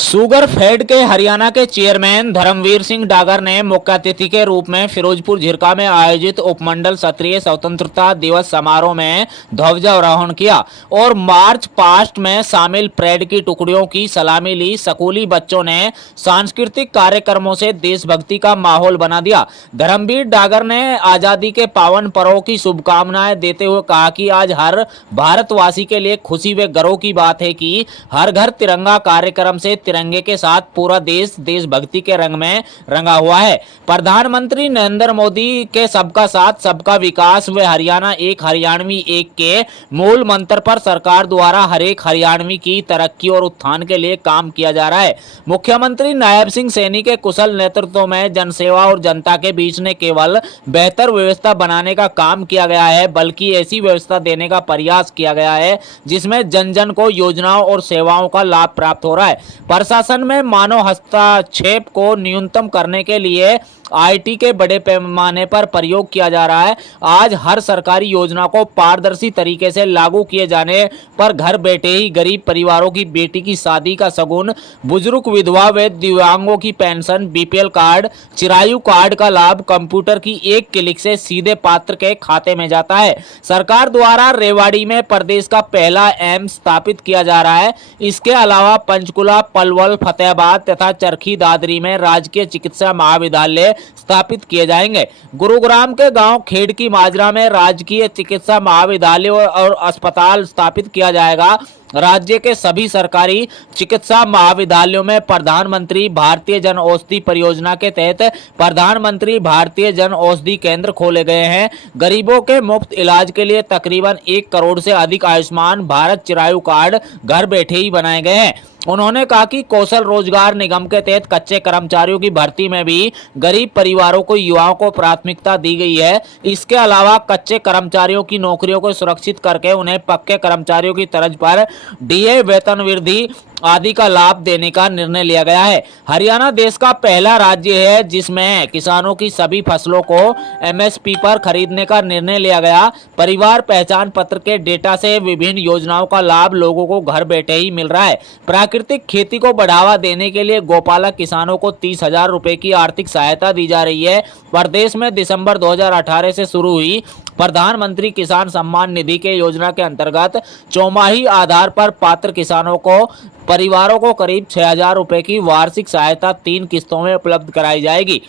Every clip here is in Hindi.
शुगर फेड के हरियाणा के चेयरमैन धर्मवीर सिंह डागर ने मुख्य अतिथि के रूप में फिरोजपुर झिरका में आयोजित उपमंडल स्तरीय स्वतंत्रता दिवस समारोह में ध्वजारोहण किया और मार्च पास्ट में शामिल परेड की टुकड़ियों की सलामी ली। स्कूली बच्चों ने सांस्कृतिक कार्यक्रमों से देशभक्ति का माहौल बना दिया। धर्मवीर डागर ने आजादी के पावन पर्व की शुभकामनाएं देते हुए कहा कि आज हर भारतवासी के लिए खुशी व गर्व की बात है कि हर घर तिरंगा कार्यक्रम से तिरंगे के साथ पूरा देश देशभक्ति के रंग में रंगा हुआ है। प्रधानमंत्री नरेंद्र मोदी के सबका साथ सबका विकास व हरियाणा एक हरियाणवी एक के मूल मंत्र पर सरकार द्वारा हर एक हरियाणवी की तरक्की और उत्थान के लिए काम किया जा रहा है। मुख्यमंत्री नायब सिंह सैनी के कुशल नेतृत्व में जनसेवा और जनता के बीच ने केवल बेहतर व्यवस्था बनाने का काम किया गया है, बल्कि ऐसी व्यवस्था देने का प्रयास किया गया है जिसमें जन जन को योजनाओं और सेवाओं का लाभ प्राप्त हो रहा है। प्रशासन में मानव हस्तक्षेप को न्यूनतम करने के लिए आईटी के बड़े पैमाने पर प्रयोग किया जा रहा है। आज हर सरकारी योजना को पारदर्शी तरीके से लागू किए जाने पर घर बैठे ही गरीब परिवारों की बेटी की शादी का शगुन, बुजुर्ग विधवा व दिव्यांगों की pension, BPL card, Chirayu card का लाभ कंप्यूटर की एक क्लिक से सीधे पात्र के खाते में जाता है। सरकार द्वारा रेवाड़ी में प्रदेश का पहला एम्स स्थापित किया जा रहा है। इसके अलावा पंचकुला, पलवल, फतेहाबाद तथा चरखी दादरी में राजकीय चिकित्सा महाविद्यालय स्थापित किए जाएंगे। गुरुग्राम के गांव खेड़की माजरा में राजकीय चिकित्सा महाविद्यालय और अस्पताल स्थापित किया जाएगा। राज्य के सभी सरकारी चिकित्सा महाविद्यालयों में प्रधानमंत्री भारतीय जन औषधि परियोजना के तहत प्रधानमंत्री भारतीय जन औषधि केंद्र खोले गए हैं। गरीबों के मुफ्त इलाज के लिए तकरीबन 1 करोड़ से अधिक आयुष्मान भारत चिरायु कार्ड घर बैठे ही बनाए गए हैं। उन्होंने कहा कि कौशल रोजगार निगम के तहत कच्चे कर्मचारियों की भर्ती में भी गरीब परिवारों को युवाओं को प्राथमिकता दी गई है। इसके अलावा कच्चे कर्मचारियों की नौकरियों को सुरक्षित करके उन्हें पक्के कर्मचारियों की तर्ज पर डीए, वेतन वृद्धि आदि का लाभ देने का निर्णय लिया गया है। हरियाणा देश का पहला राज्य है जिसमें किसानों की सभी फसलों को एमएसपी पर खरीदने का निर्णय लिया गया। परिवार पहचान पत्र के डेटा से विभिन्न योजनाओं का लाभ लोगों को घर बैठे ही मिल रहा है। प्राकृतिक खेती को बढ़ावा देने के लिए गौपालक किसानों को 30,000 रुपए की आर्थिक सहायता दी जा रही है। प्रदेश में दिसंबर 2018 से शुरू हुई प्रधानमंत्री किसान सम्मान निधि के योजना के अंतर्गत चौमाही आधार पर पात्र किसानों को परिवारों को करीब 6,000 रुपए की वार्षिक सहायता 3 किस्तों में उपलब्ध कराई जाएगी।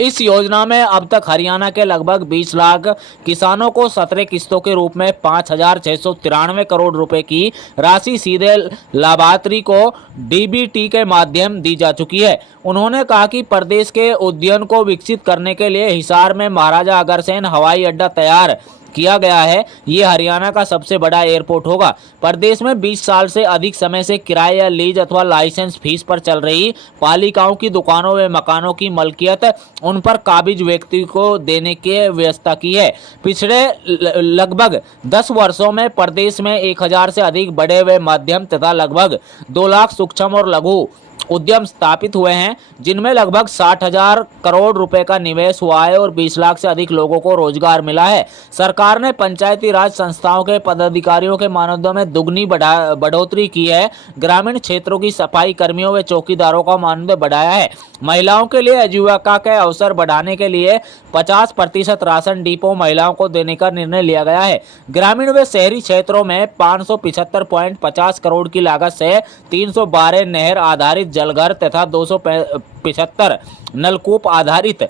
इस योजना में अब तक हरियाणा के लगभग 20 लाख किसानों को 17 किस्तों के रूप में 5,693 करोड़ रुपए की राशि सीधे लाभार्थी को डीबीटी के माध्यम दी जा चुकी है। उन्होंने कहा कि प्रदेश के उद्यान को विकसित करने के लिए हिसार में महाराजा अग्रसेन हवाई अड्डा तैयार किया गया है। ये हरियाणा का सबसे बड़ा एयरपोर्ट होगा। प्रदेश में 20 साल से अधिक समय से किराए या लीज अथवा लाइसेंस फीस पर चल रही पालिकाओं की दुकानों व मकानों की मलकियत उन पर काबिज व्यक्ति को देने की व्यवस्था की है। पिछले लगभग 10 वर्षों में प्रदेश में 1,000 से अधिक बड़े व मध्यम तथा लगभग 2 लाख सूक्ष्म और लघु उद्यम स्थापित हुए हैं, जिनमें लगभग 60,000 करोड़ रुपए का निवेश हुआ है और 20 लाख से अधिक लोगों को रोजगार मिला है। सरकार ने पंचायती राज संस्थाओं के पदाधिकारियों के मानदेय में दुगनी बढ़ोतरी की है। ग्रामीण क्षेत्रों की सफाई कर्मियों व चौकीदारों का मानदेय बढ़ाया है। महिलाओं के लिए आजीविका के अवसर बढ़ाने के लिए 50% राशन डिपो महिलाओं को देने का निर्णय लिया गया है। ग्रामीण व शहरी क्षेत्रों में 575.50 करोड़ की लागत से 312 नहर आधारित जलघर तथा 275 नलकूप आधारित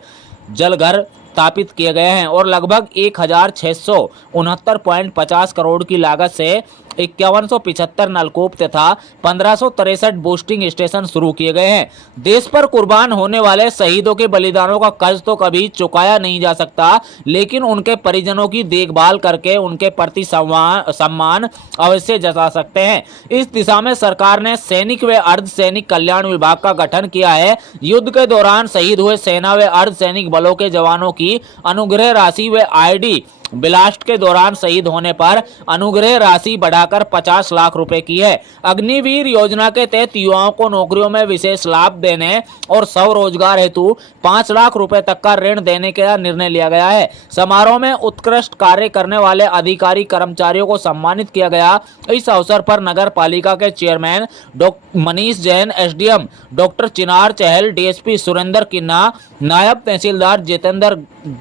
जलघर स्थापित किए गए हैं और लगभग 1,669.50 करोड़ की लागत से 5175 नलकूप तथा 1563 बूस्टिंग स्टेशन शुरू किए गए हैं। देश पर कुर्बान होने वाले शहीदों के बलिदानों का कर्ज तो कभी चुकाया नहीं जा सकता, लेकिन उनके परिजनों की देखभाल करके उनके प्रति सम्मान अवश्य जता सकते हैं। इस दिशा में सरकार ने सैनिक व अर्धसैनिक कल्याण विभाग का गठन किया है। युद्ध के दौरान शहीद हुए सेना व अर्धसैनिक बलों के जवानों की अनुग्रह राशि व आईडी ब्लास्ट के दौरान शहीद होने पर अनुग्रह राशि बढ़ाकर 50 लाख रुपए की है। अग्निवीर योजना के तहत युवाओं को नौकरियों में विशेष लाभ देने और स्वरोजगार हेतु 5 लाख रुपए तक का ऋण देने का निर्णय लिया गया है। समारोह में उत्कृष्ट कार्य करने वाले अधिकारी कर्मचारियों को सम्मानित किया गया। इस अवसर पर नगर पालिका के chairman doctor Manish Jain, SDM doctor Chinar Chahal, DSP Surendra Kinna, नायब तहसीलदार जितेंद्र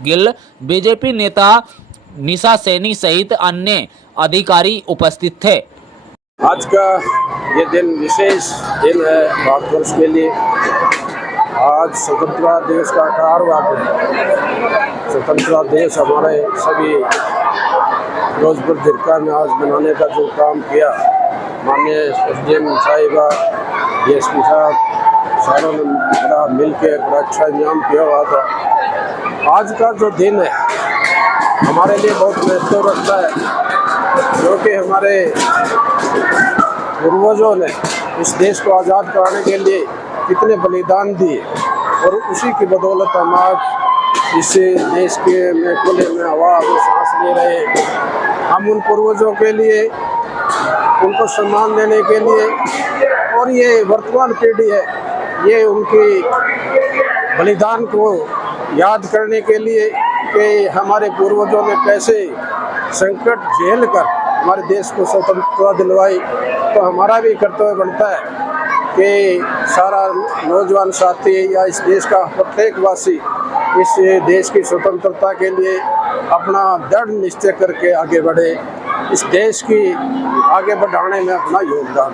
गिल, बीजेपी नेता निशा सैनी सहित अन्य अधिकारी उपस्थित थे। आज का ये दिन विशेष दिन है भारतवर्ष के लिए। आज स्वतंत्रता दिवस का 18वां दिन। स्वतंत्रता दिवस हमारे सभी फिरोजपुर झिरका में आज मनाने का जो काम किया माननीय एसडीएम साहिबा, डीएसपी साहब सारों ने बड़ा मिल के बड़ा अच्छा इंतजाम किया हुआ था। आज का जो दिन है हमारे लिए बहुत महत्व रखता है, क्योंकि हमारे पूर्वजों ने इस देश को आज़ाद कराने के लिए कितने बलिदान दिए और उसी की बदौलत हम आज इस देश के में खुले में हवा में सांस ले रहे हैं। हम उन पूर्वजों के लिए उनको सम्मान देने के लिए और ये वर्तमान पीढ़ी है ये उनकी बलिदान को याद करने के लिए कि हमारे पूर्वजों ने कैसे संकट झेल कर हमारे देश को स्वतंत्रता दिलवाई, तो हमारा भी कर्तव्य बनता है कि सारा नौजवान साथी या इस देश का प्रत्येक वासी इस देश की स्वतंत्रता के लिए अपना दृढ़ निश्चय करके आगे बढ़े, इस देश की आगे बढ़ाने में अपना योगदान।